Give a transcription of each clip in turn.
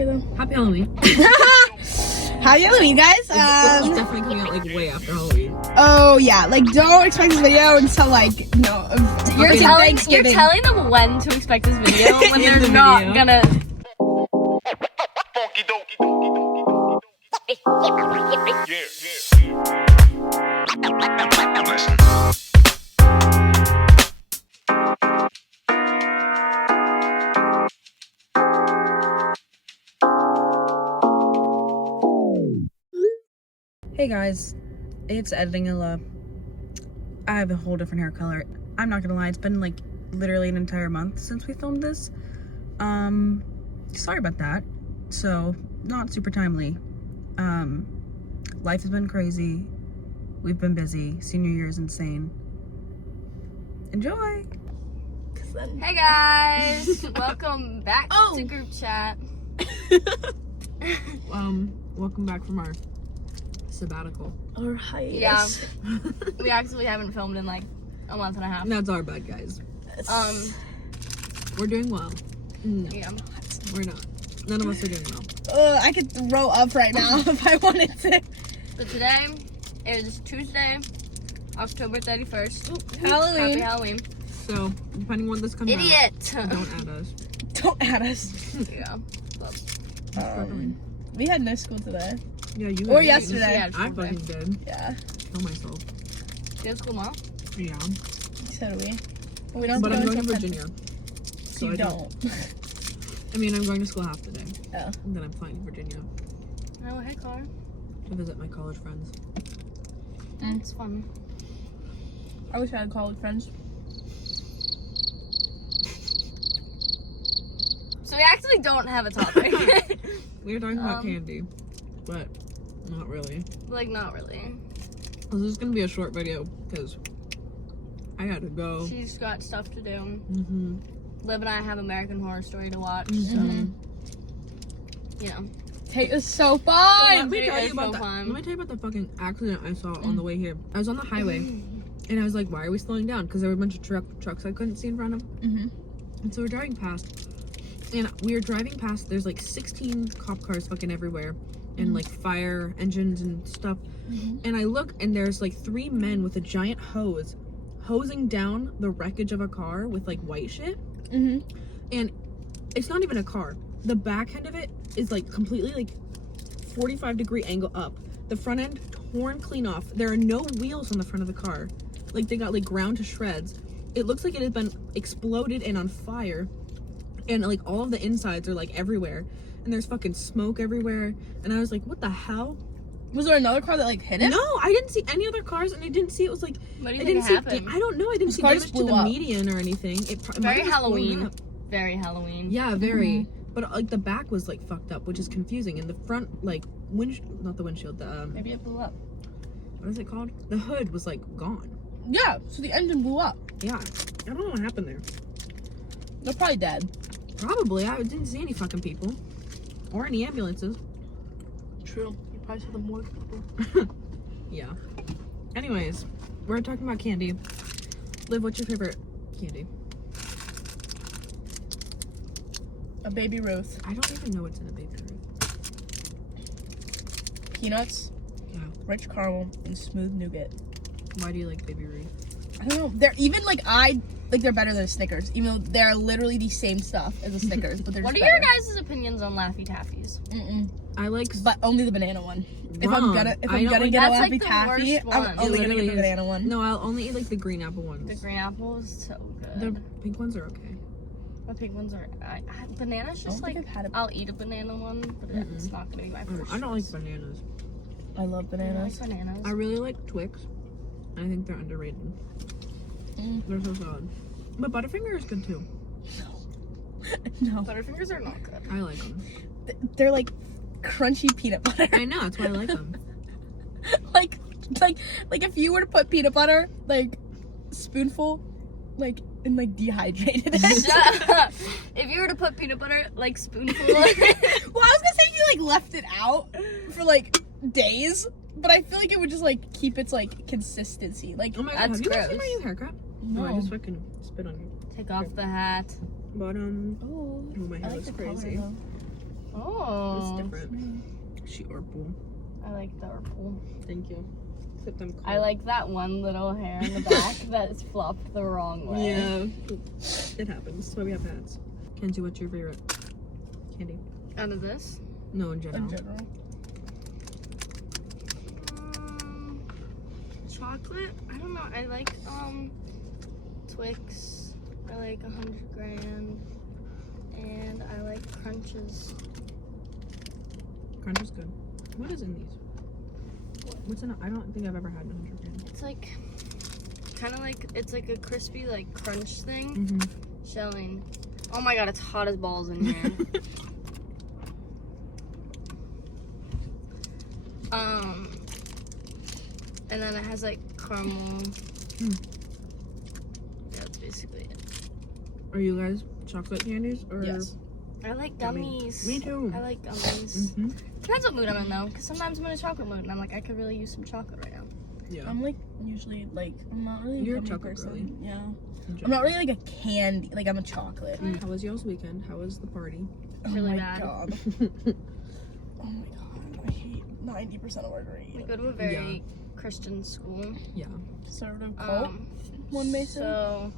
Okay then. Happy Halloween. Happy Halloween, guys. This is definitely coming out like way after Halloween. Oh yeah, like don't expect this video until like you're telling them when to expect this video when they're not gonna. Hey guys, it's editing Ella. I have a whole different hair color. I'm not gonna lie, it's been like literally an entire month since we filmed this. Sorry about that. So, not super timely. Life has been crazy. We've been busy. Senior year is insane. Enjoy! Hey guys, welcome back to GroupChat. Welcome back from our sabbatical. Or hiatus. Yeah, we actually haven't filmed in like a month and a half. That's our bad, guys. We're doing well. No, Yeah. we're not. None of us are doing well. I could throw up right now if I wanted to. So today is Tuesday, October 31st. Halloween. Happy Halloween. So, depending on when this comes Idiot. out, don't add us. Don't add us. Yeah. We had no school today. Yeah, you Or did. yesterday. Yeah, I fucking did. Yeah. Kill myself. Do you have school tomorrow? Yeah. So do we. We don't. But I'm going to until Virginia. 10. So You I don't. I mean, I'm going to school half the day. Oh. And then I'm flying to Virginia Oh, hey, Car. to visit my college friends. It's fun. I wish I had college friends. So we actually don't have a topic. We were talking about candy, but not really. Like, not really. This is going to be a short video because I had to go. She's got stuff to do. Mm-hmm. Liv and I have American Horror Story to watch, so, you know. It was so Let fun. me tell It you is about so that. fun. Let me tell you about the fucking accident I saw on the way here. I was on the highway, and I was like, "Why are we slowing down?" Because there were a bunch of trucks I couldn't see in front of. And so we're driving past, and we were driving past. There's like 16 cop cars fucking everywhere, and like fire engines and stuff. And I look, and there's like 3 men with a giant hose, hosing down the wreckage of a car with like white shit. And it's not even a car. The back end of it is like completely like 45-degree angle up. The front end torn clean off. There are no wheels on the front of the car. Like they got like ground to shreds. It looks like it has been exploded and on fire. And like all of the insides are like everywhere. And there's fucking smoke everywhere. And I was like, what the hell? Was there another car that like hit it? No, I didn't see any other cars, and I didn't see it was like. What do you I think didn't see. happened? I don't know. I didn't see car damage just to blew the up. median or anything. It might Very have just blown Halloween. up. Very Halloween. Yeah, very. But like the back was like fucked up, which is confusing, and the front like not the windshield, the Maybe it blew up. what is it called? The hood was like gone. Yeah. So the engine blew up. Yeah, I don't know what happened there. They're probably dead. Probably. I didn't see any fucking people or any ambulances. True. You probably saw the morgue people. Yeah. Anyways, we're talking about candy. Liv, what's your favorite candy? A Baby Ruth. I don't even know what's in a Baby Ruth. Peanuts. Yeah. Rich caramel and smooth nougat. Why do you like Baby Ruth? I don't know. They're even like they're better than Snickers, even though they're literally the same stuff as the Snickers, but they're What just are your better. guys' opinions on Laffy Taffies? I like. But only the banana one. If I'm Wrong. gonna I don't get a like- That's, Laffy like, the Taffy, worst one. I'm It only gonna literally get the is. banana one. No, I'll only eat like the green apple ones. The green apple is so good. The pink ones are okay. The pink ones are. Banana's just I don't like. think I've had it. I'll eat a banana one, but it's not gonna be my first. I don't like choice. bananas. I love I like bananas. bananas. I really like Twix. I think they're underrated. They're so solid. But Butterfinger is good too. No, Butterfingers are not good. I like them. they're like crunchy peanut butter. I know, that's why I like them. like if you were to put peanut butter like spoonful, like and like dehydrated it. Shut up. If you were to put peanut butter like spoonful. Well, I was gonna say if you like left it out for like days, but I feel like it would just like keep its like consistency. Like Oh my god, That's have you guys gross. seen my new haircut? no. Oh, I just fucking spit on you. Take off the hat. Bottom. Oh, Oh, my I hair like looks the color, crazy. though. Oh. different. She Orpal. I like the purple. Thank you. Except I'm cold. I like that one little hair in the back that's flopped the wrong way. Yeah. It happens. That's why we have hats. Kenzie, what's your favorite candy? Out of this? No, in general. In general. Chocolate? I don't know. I like Twix. I like 100 grand. And I like Crunches. Crunch is good. What is in these? What's in? I don't think I've ever had 100 grand. It's like kind of like it's like a crispy like crunch thing. Mm-hmm. Shelling. Oh my god, it's hot as balls in here. And then it has like caramel. Mm. Yeah, that's basically it. Are you guys chocolate candies or? Yes. I like Gummy. gummies. Me too. I like gummies. Mm-hmm. Depends what mood I'm in though, because sometimes I'm in a chocolate mood and I'm like, I could really use some chocolate right now. Yeah. I'm like usually like I'm not really You're a gummy chocolate person. girly. Yeah. Enjoy. I'm not really like a candy. Like I'm a chocolate. How was y'all's weekend? How was the party? Really oh my bad. God. Oh my god. I hate 90% of our grade. We go to a very Christian school. Yeah. Conservative cult. One may say. So,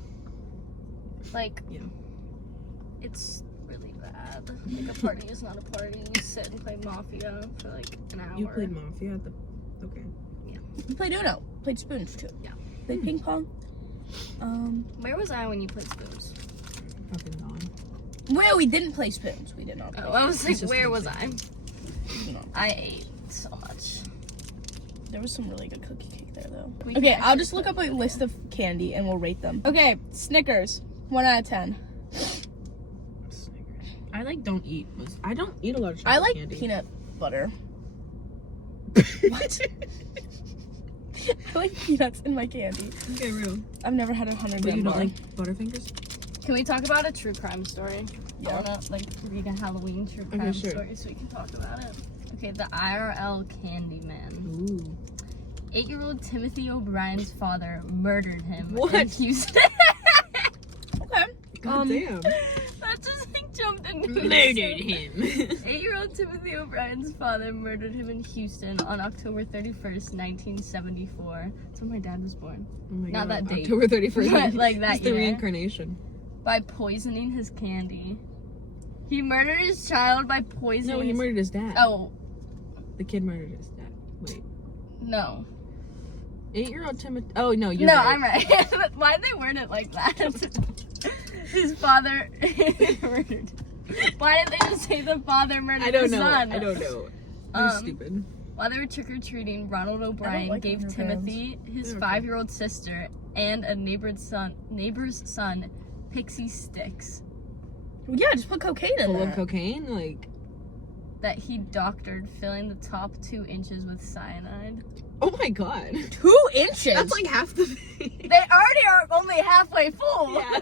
like, Yeah. it's really bad. Like, a party is not a party. You sit and play Mafia for like an hour. You played Mafia at the. Okay. We played Uno. Played spoons too. Yeah. Played ping pong. Where was I when you played spoons? Fucking gone. Well, we didn't play spoons. We did not play Oh, I was like, It's just where like was I? saying. spoons. You know, I ate so much. there was some really good cookie cake there though. We Okay, can I'll just look up a list of candy and we'll rate them. Okay, Snickers. 1 out of 10. I like don't eat. I don't eat a lot of chocolate I like candy. peanut butter. What? I like peanuts in my candy. Okay, real. I've never had a 100 But gram you don't bar. like Butterfingers? Can we talk about a true crime story? Yeah. I wanna like read a Halloween true Okay, crime sure. story so we can talk about it. Okay, the IRL Candyman. Ooh. 8-year-old Timothy O'Brien's father murdered him What? in Houston. Okay. God damn. That just like jumped into Murdered him. 8-year-old Timothy O'Brien's father murdered him in Houston on October 31st, 1974. That's when my dad was born. Oh my Not God. that date. October 31st. But, like, that It's the year. reincarnation. By poisoning his candy. He murdered his child by poisoning No, he his... murdered his dad. Oh, The kid murdered his dad. Wait. no. 8-year-old Timothy. Oh, no, you're No, right. I'm right. Why'd they word it like that? His father murdered. Why didn't they just say the father murdered I don't his know. son? I don't know. You're Um, stupid. While they were trick-or-treating, Ronald O'Brien like gave 100 Timothy, his They're okay. 5-year-old sister, and a neighbor's son pixie sticks Well, yeah, just put cocaine in Full there. of cocaine? Like, that he doctored, filling the top 2 inches with cyanide. oh my God. 2 inches. That's like half the thing. They already are only halfway full. Yeah.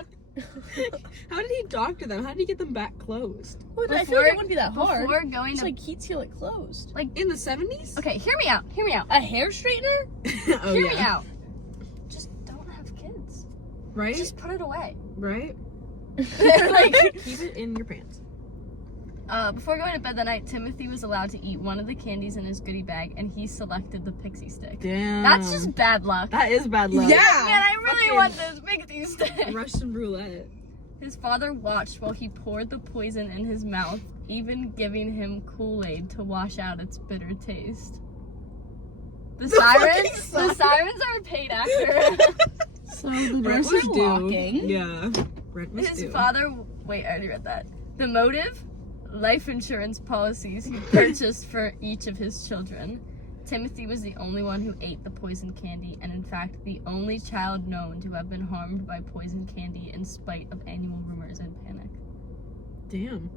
How did he doctor them? How did he get them back closed? Well, I feel Before- like it wouldn't be that hard. Before going It's to... like heat seal it closed. In the 70s? Okay, hear me out. Hear me out. A hair straightener? Oh, Hear yeah. me out. Just don't have kids. Right? Just put it away. Right? Like, Keep it in your pants. before going to bed that night, Timothy was allowed to eat one of the candies in his goodie bag, and he selected the pixie stick. Damn. That's just bad luck. That is bad luck. Man, Yeah. I really Fucking- want this pixie stick. Russian roulette. His father watched while he poured the poison in his mouth, even giving him Kool-Aid to wash out its bitter taste. The fucking sirens are a paid actor. So the Rent doors was are due. locking. Yeah. Rent was His due. father, wait, I already read that. The motive? Life insurance policies he purchased for each of his children. Timothy was the only one who ate the poison candy, and in fact, the only child known to have been harmed by poison candy in spite of annual rumors and panic. Damn.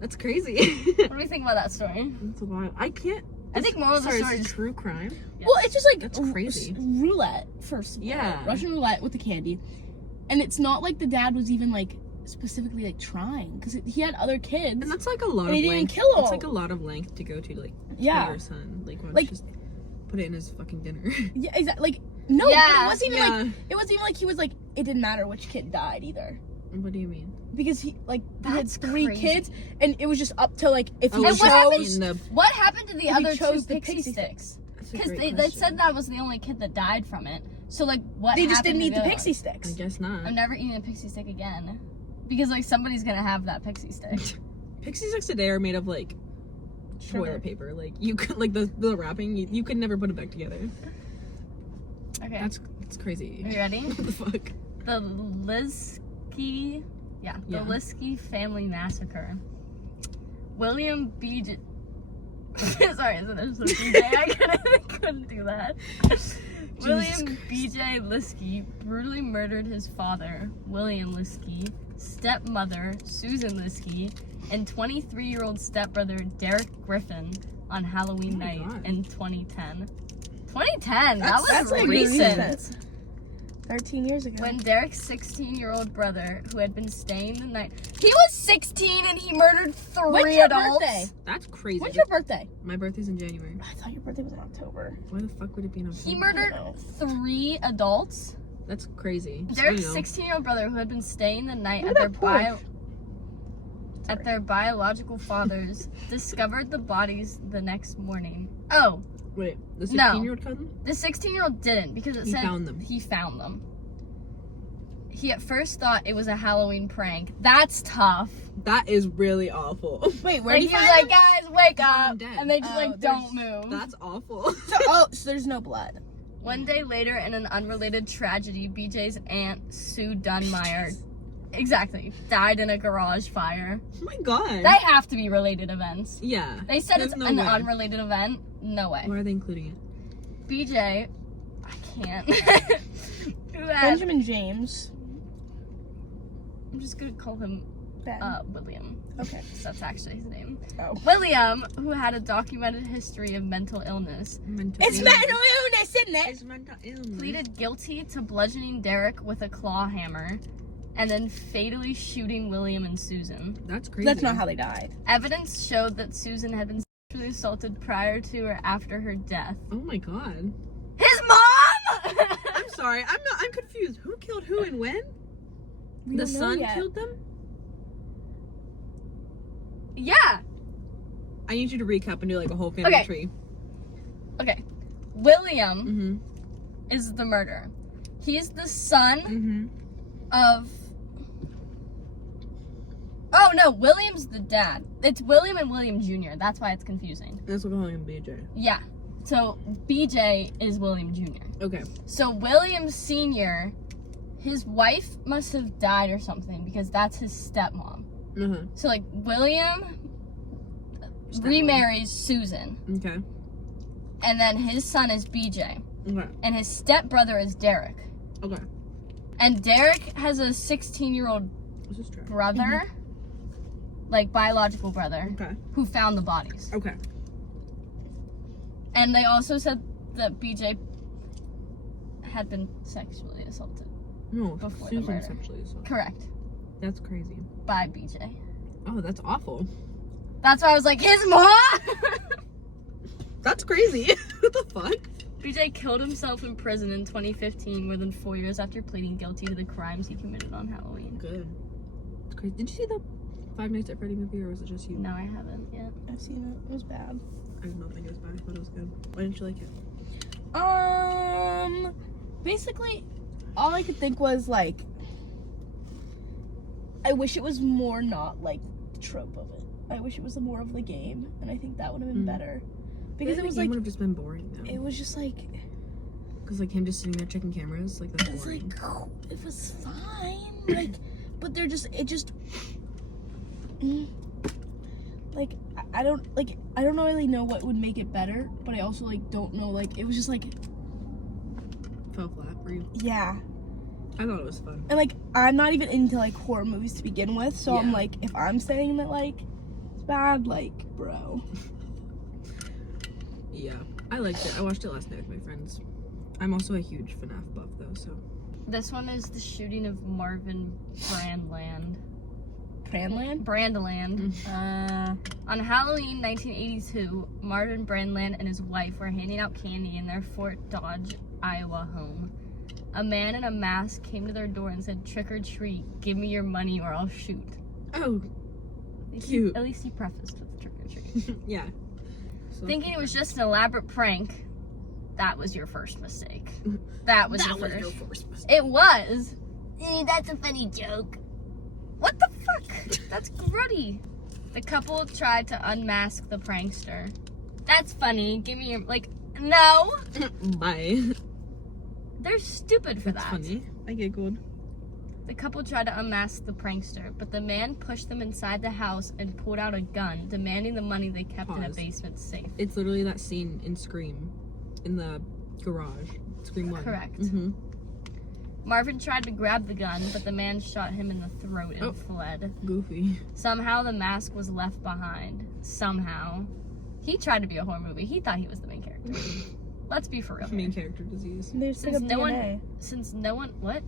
That's crazy. What do we think about that story? That's a lot. I can't. I think moral of the Sorry, story it's is true crime. yes. Well, it's just like That's crazy. roulette first of all. Yeah. Russian roulette with the candy. And it's not like the dad was even like specifically like trying because he had other kids. And that's like a lot And of he didn't length. kill It's all. like a lot of length to go to like Yeah. kill your son. Like, why don't Like- you just put it in his fucking dinner? Yeah, exactly. Like no, Yeah. but it wasn't even Yeah. like it wasn't even like he was like it didn't matter which kid died either. What do you mean? Because he had That's 3 crazy. kids, and it was just up to like if he Oh, And what happened- chose. What happened to the He other 2 chose the pixie pixie sticks? That's a Because great they question. said that was the only kid that died from it. So like, what? They just happened didn't to eat the other pixie ones? sticks. I guess not. I'm never eating a pixie stick again, because like somebody's gonna have that pixie stick. Pixie sticks today are made of like Sugar. toilet paper. Like you could like the wrapping. You could never put it back together. Okay, That's crazy. are you ready? What the fuck? The Liskey, Yeah. Liskey family massacre. William B. Sorry, so there's a BJ. I couldn't do that. William B.J. Liskey brutally murdered his father, William Liskey, stepmother, Susan Liskey, and 23-year-old stepbrother, Derek Griffin, on Halloween Oh my night God. in 2010. 2010? That was That's, like, recent. 13 years ago. When Derek's 16-year-old brother, who had been staying the night... He was 16 and he murdered 3 When's your adults. birthday? That's crazy. When's your birthday? My birthday's in January. I thought your birthday was in October. Why the fuck would it be in October? He murdered 3 adults. That's crazy. Derek's So, you know. 16-year-old brother, who had been staying the night Look at at their that pork. at their biological fathers, discovered the bodies the next morning. Oh, Wait, the No. 16-year-old cousin? the 16-year-old didn't, because it He said found them. he found them. He at first thought it was a Halloween prank. That's tough. That is really awful. Wait, where Like, did he you was find like, guys, wake found up. them dead. And they just Oh, like, don't move. That's awful. So there's no blood. One day later, in an unrelated tragedy, BJ's aunt, Sue Dunmeyer, exactly, died in a garage fire. Oh my god. They have to be related events. Yeah. They said There's it's no an way. unrelated event. No way. Why are they including it? BJ, I can't. Who had, Benjamin James. I'm just gonna call him Ben. William. Okay. 'Cause that's actually his name. Oh. William, who had a documented history of mental illness, It's mental illness, isn't it? It's mental illness. pleaded guilty to bludgeoning Derek with a claw hammer, and then fatally shooting William and Susan. That's crazy. That's not how they died. Evidence showed that Susan had been sexually assaulted prior to or after her death. Oh my god. His mom! I'm sorry. I'm confused. Who killed who and when? We The don't know son yet. killed them? Yeah. I need you to recap and do like a whole family Okay. tree. Okay. William Mm-hmm. is the murderer. He's the son Mm-hmm. of... Oh, no. William's the dad. It's William and William Jr. That's why it's confusing. That's what we're calling him BJ. Yeah. So, BJ is William Jr. Okay. So, William Sr., his wife must have died or something because that's his stepmom. Uh-huh. So, like, William Stepmom. remarries Susan, Okay. and then his son is BJ, Okay. and his stepbrother is Derek. Okay. And Derek has a 16-year-old This is true. brother, like, biological brother, Okay. who found the bodies. Okay. And they also said that BJ had been sexually assaulted. No, Before the Susan murder. sexually assaulted. Correct. That's crazy. By BJ. Oh, that's awful. That's why I was like, his mom! That's crazy. What the fuck? BJ killed himself in prison in 2015, more than 4 years after pleading guilty to the crimes he committed on Halloween. Good. It's crazy. Did you see the Five Nights at Freddy movie, or was it just you? No, I haven't yet. I've seen it. It was bad. I did not think it was bad. I thought it was good. Why didn't you like it? Basically, all I could think was like, I wish it was more not like the trope of it. I wish it was more of the game, and I think that would have been better. Because it was like, would have just been boring though. it was just like, Because like him just sitting there checking cameras, like that's it was boring. like, it was fine. Like, but they're just, it just, like, I don't really know what would make it better, but I also like don't know, like, it was just like, Fell flat for you. yeah. I thought it was fun. And like, I'm not even into like horror movies to begin with, so I'm Yeah. like, if I'm saying that like it's bad, like, bro. Yeah, I liked it. I watched it last night with my friends. I'm also a huge FNAF buff though, so. This one is the shooting of Marvin Brandland. Brandland? Brandland. On Halloween 1982, Marvin Brandland and his wife were handing out candy in their Fort Dodge, Iowa home. A man in a mask came to their door and said, "Trick or treat, give me your money or I'll shoot." Oh, cute. At least he prefaced with trick or treat. Yeah. Thinking it was just an elaborate prank, that was your first mistake. That was your first mistake. It was. That's a funny joke. What the fuck? That's grody. The couple tried to unmask the prankster. That's funny. Give me your, like, no. Bye. They're stupid for That's that. funny. I giggled. The couple tried to unmask the prankster, but the man pushed them inside the house and pulled out a gun, demanding the money they kept in a Pause. basement safe. It's literally that scene in Scream, in the garage. Scream 1. Correct. Mm-hmm. Marvin tried to grab the gun, but the man shot him in the throat and fled. Goofy. Somehow the mask was left behind. Somehow. He tried to be a horror movie. He thought he was the main character. Let's be for real. Main character disease. They just Since took up no DNA. what?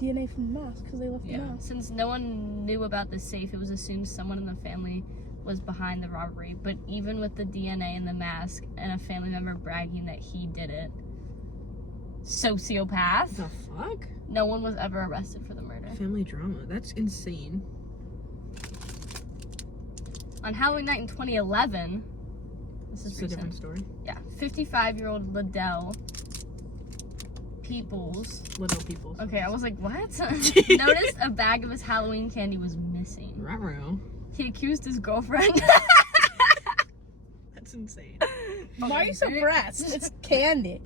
DNA from the mask because they left the mask. Since no one knew about the safe, it was assumed someone in the family was behind the robbery. But even with the DNA in the mask and a family member bragging that he did it, sociopath, The fuck? no one was ever arrested for the murder. Family drama. That's insane. On Halloween night in 2011, this is It's a different recent. story. Yeah, 55-year-old Liddell Peoples. Little people. Okay, I was like, what? Noticed a bag of his Halloween candy was missing. Ruh-roh. He accused his girlfriend. That's insane. Why are you so pressed? It's candy.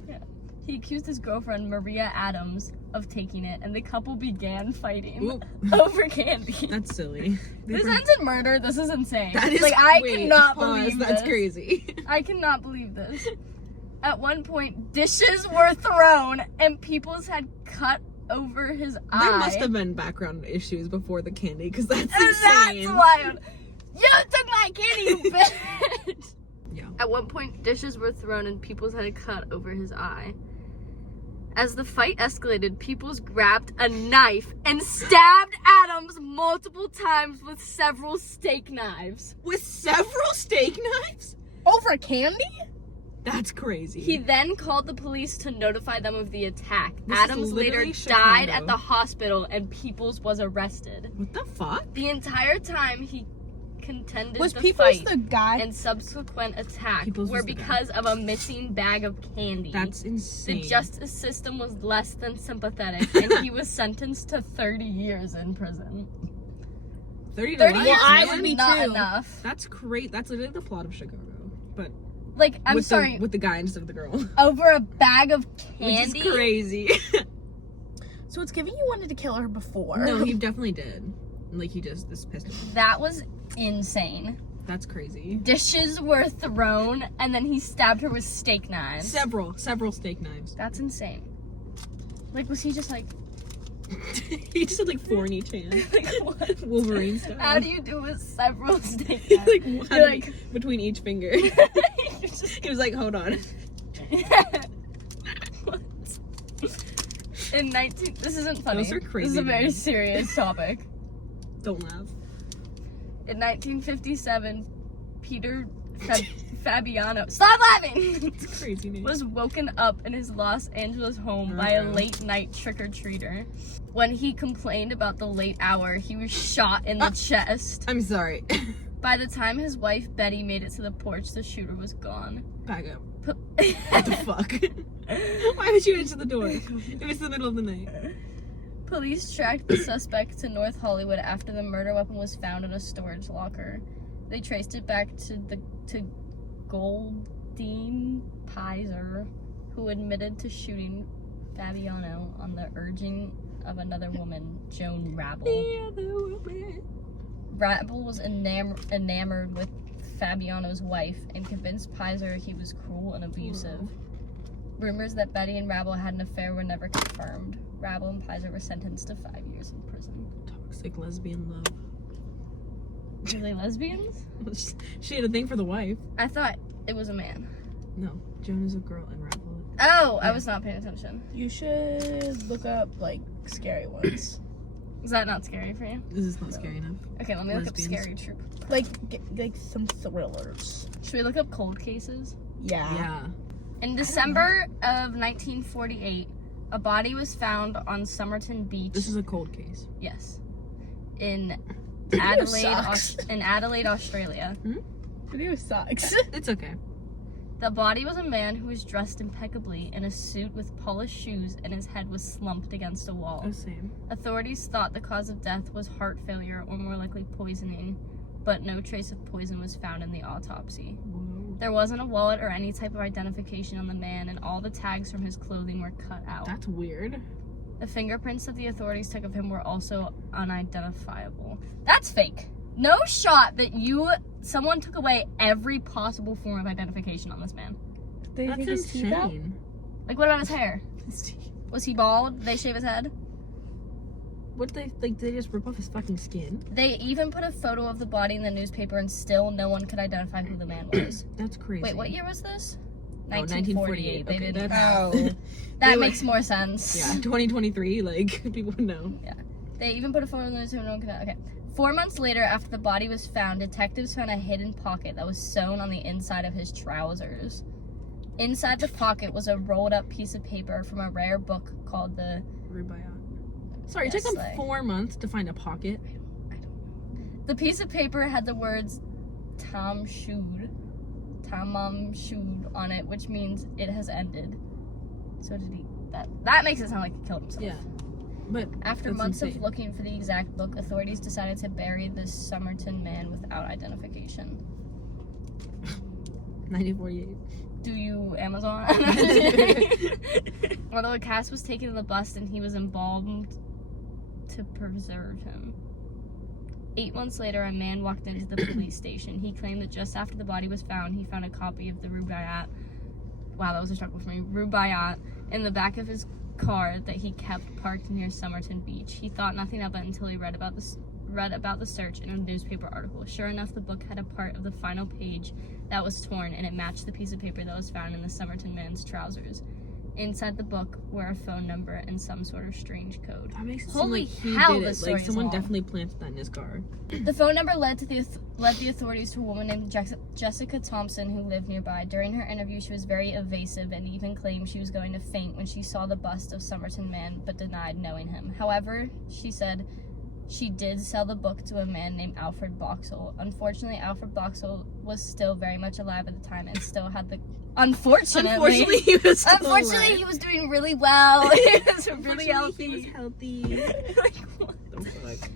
He accused his girlfriend, Maria Adams, of taking it, and the couple began fighting Oop. over candy. That's silly. This ends in murder. This is insane. That is like, I wait, cannot pause, believe That's this. crazy. I cannot believe this. At one point, dishes were thrown, and Peoples had cut over his eye. There must have been background issues before the candy, because that's And insane. that's wild. You took my candy, you bitch. Yeah. At one point, dishes were thrown and Peoples had a cut over his eye. As the fight escalated, Peoples grabbed a knife and stabbed Adams multiple times with several steak knives. With several steak knives? Over candy? That's crazy. He then called the police to notify them of the attack. This is Adams later literally died Chicago. at the hospital and Peoples was arrested. What the fuck? The entire time he contended Was the Peoples fight the guy? and subsequent attack Peoples were was the guy. because of a missing bag of candy. That's insane. The justice system was less than sympathetic, and he was sentenced to 30 years in prison. 30 to 30 life, years I is would be not too. enough. That's great. That's literally the plot of Chicago. But Like, I'm with sorry, with the guy instead of the girl. over a bag of candy? Which is crazy. So it's giving you wanted to kill her before. No, he definitely did. Like, he just, this pissed him off. That was insane. That's crazy. Dishes were thrown, and then he stabbed her with steak knives. Several steak knives. That's insane. Like, was he just like, He just had like 4 in each hand. like what? Wolverine style. How do you do with several steak He, knives? like, You're had, like- between each finger. You're just- He was like, hold on. What? This isn't funny. Those are crazy This is a very names. serious topic. Don't laugh. In 1957, Peter Fabiano, stop laughing! It's a crazy name. was woken up in his Los Angeles home by a Uh-oh. late night trick-or-treater. When he complained about the late hour, he was shot in the chest. I'm sorry. By the time his wife Betty made it to the porch, the shooter was gone. Back up. Po- What the fuck? Why would you answer the door? It was the middle of the night. Police tracked the suspect to North Hollywood after the murder weapon was found in a storage locker. They traced it back to Goldine Pizer, who admitted to shooting Fabiano on the urging of another woman, Joan Rabble. Rabble was enamored with Fabiano's wife and convinced Pizer he was cruel and abusive. Rumors that Betty and Rabble had an affair were never confirmed. Rabble and Pizer were sentenced to 5 years in prison. Toxic lesbian love. Were they lesbians? She had a thing for the wife. I thought it was a man. No, Joan is a girl and Rebel. Oh, I Yeah. was not paying attention. You should look up like scary ones. Is that not scary for you? This is not scary enough. Okay, let me look Lesbians. up scary troop. Like some thrillers. Should we look up cold cases? Yeah. Yeah. In December of 1948, A body was found on Somerton Beach. This is a cold case. Yes. In Video Adelaide, Australia. Video sucks. It's okay. The body was a man who was dressed impeccably in a suit with polished shoes and his head was slumped against a wall. Oh, same. Authorities thought the cause of death was heart failure or more likely poisoning, but no trace of poison was found in the autopsy. Whoa. There wasn't a wallet or any type of identification on the man, and all the tags from his clothing were cut out. That's weird. The fingerprints that the authorities took of him were also unidentifiable. That's fake. No shot that someone took away every possible form of identification on this man. They That's take his teeth out? insane. Like, what about his hair? Was he bald? Did they shave his head? What they just rip off his fucking skin? They even put a photo of the body in the newspaper and still no one could identify who the man was. That's crazy. Wait, what year was this? 1948. They Okay, didn't. that's- That makes more sense. Yeah, 2023, like, people would know. They even put a photo in the newspaper. No one could. Okay. 4 months later, after the body was found, detectives found a hidden pocket that was sewn on the inside of his trousers. Inside the pocket was a rolled up piece of paper from a rare book called the Rubaiyat. Sorry, Yes, it took them like- 4 months to find a pocket. The piece of paper had the words Tamam Shud on it, which means it has ended. So did he? That makes it sound like he killed himself. Yeah. But After that's months insane. of looking for the exact book, authorities decided to bury this Somerton man without identification. 1948. Do you Amazon? Although a cast was taken to the bust and he was embalmed to preserve him. 8 months later, a man walked into the police station. He claimed that just after the body was found, he found a copy of the Rubaiyat. Wow, that was a struggle for me. Rubaiyat in the back of his car that he kept parked near Somerton Beach. He thought nothing of it until he read about the search in a newspaper article. Sure enough, the book had a part of the final page that was torn, and it matched the piece of paper that was found in the Somerton man's trousers. Inside the book were a phone number and some sort of strange code. That makes it Holy seem like hell, he did this it. story Like is someone long. definitely planted that in his car. The phone number led the authorities to a woman named Jessica Thompson who lived nearby. During her interview, she was very evasive and even claimed she was going to faint when she saw the bust of Somerton man, but denied knowing him. However, she said she did sell the book to a man named Alfred Boxall. Unfortunately, Alfred Boxall was still very much alive at the time and still had the... Unfortunately, he was still Unfortunately, alive. he was doing really well. He was really Unfortunately, he was healthy. healthy. Like, what? The fuck?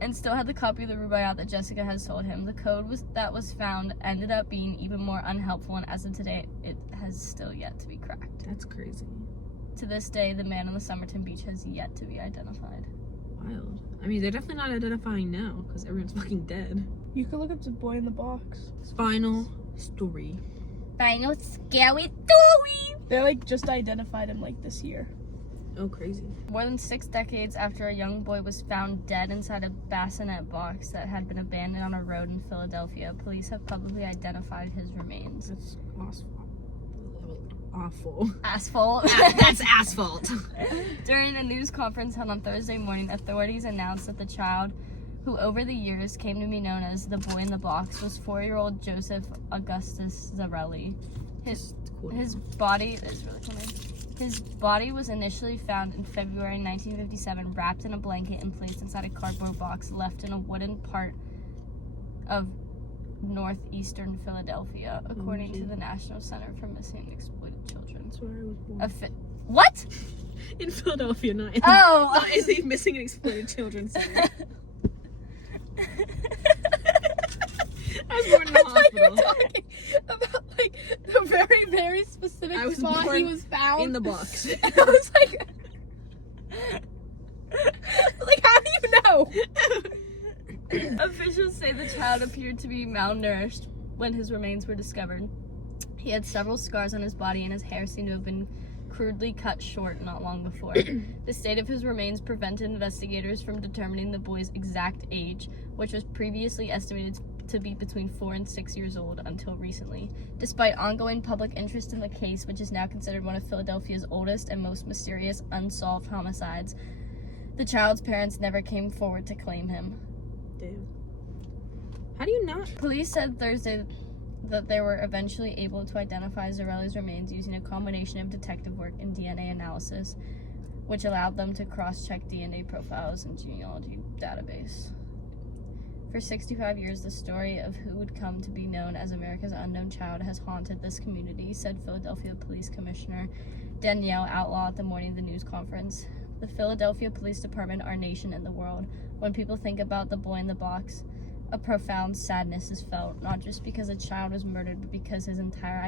And still had the copy of the Rubaiyat that Jessica has told him. The code that was found ended up being even more unhelpful, and as of today, it has still yet to be cracked. That's crazy. To this day, the man on the Somerton Beach has yet to be identified. Wild. I mean, they're definitely not identifying now because everyone's fucking dead. You could look up the boy in the box. Final story. Final scary story! They like just identified him like this year. Oh, crazy. More than 6 decades after a young boy was found dead inside a bassinet box that had been abandoned on a road in Philadelphia, police have publicly identified his remains. That's awful. Asphalt. That's asphalt. During a news conference held on Thursday morning, authorities announced that the child, who over the years came to be known as the boy in the box, was 4-year-old Joseph Augustus Zarelli. His body is really cool name. His body was initially found in February 1957, wrapped in a blanket and placed inside a cardboard box left in a wooden part of northeastern Philadelphia, according to the National Center for Missing and Exploited Children. That's where I was born. What? In Philadelphia, not in, Oh! not in the Missing and Exploited Children Center. I was born in a I thought you were hospital. talking about like the very, very specific I was spot born he was found. in the box. I was like, how do you know? Officials say the child appeared to be malnourished when his remains were discovered. He had several scars on his body and his hair seemed to have been crudely cut short not long before. The state of his remains prevented investigators from determining the boy's exact age, which was previously estimated to be between 4 and 6 years old until recently. Despite ongoing public interest in the case, which is now considered one of Philadelphia's oldest and most mysterious unsolved homicides, the child's parents never came forward to claim him. Damn. How do you not? Police said Thursday that they were eventually able to identify Zarelli's remains using a combination of detective work and DNA analysis, which allowed them to cross-check DNA profiles and genealogy database. For 65 years, the story of who would come to be known as America's unknown child has haunted this community, said Philadelphia Police Commissioner Danielle Outlaw at the morning of the news conference. The Philadelphia Police Department, our nation, and the world. When people think about the boy in the box, a profound sadness is felt, not just because a child was murdered, but because his entire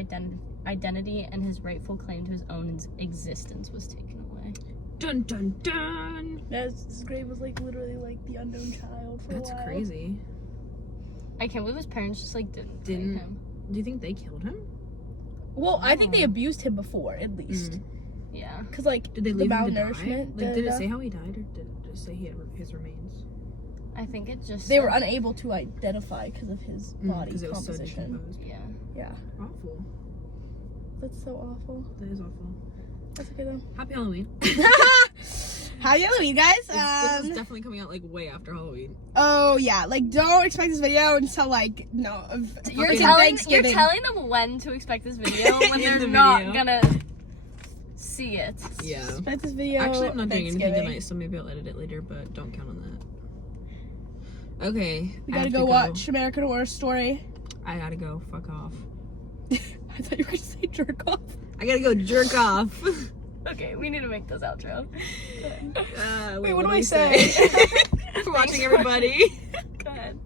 identity and his rightful claim to his own existence was taken away. Dun dun dun! His grave was like literally like the unknown child for That's a while. crazy. I can't believe his parents just like didn't bury him. Do you think they killed him? Well, I think they abused him before, at least. Yeah. Cause like Did they the leave him to die? malnourishment. Like, did it say how he died, or did it just say he had his remains? I think it just They were unable to identify because of his body Because it was so composition. decomposed. Yeah. Yeah, Awful. that's so awful. That is awful. That's okay though. Happy Halloween. Happy Halloween, guys. This is definitely coming out like way after Halloween. Oh yeah, like don't expect this video until like You're Okay. telling Thanksgiving. them when to expect this video when In they're the not video. gonna see it. Yeah. Expect this video. Actually, I'm not doing anything Thanksgiving. tonight, so maybe I'll edit it later, but don't count on that. Okay. We I gotta have go to watch American Horror Story. I gotta go. Fuck off. I thought you were gonna say jerk off. I gotta go jerk off. Okay, we need to make this outro. Wait, what do I say? For watching, everybody. Go ahead.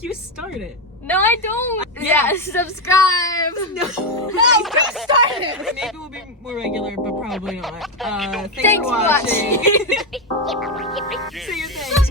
You start it. No, I don't. Yeah. Yeah, subscribe. No. No, you started. Maybe we'll be more regular, but probably not. Thanks Thanks for for watching. watching. See you soon.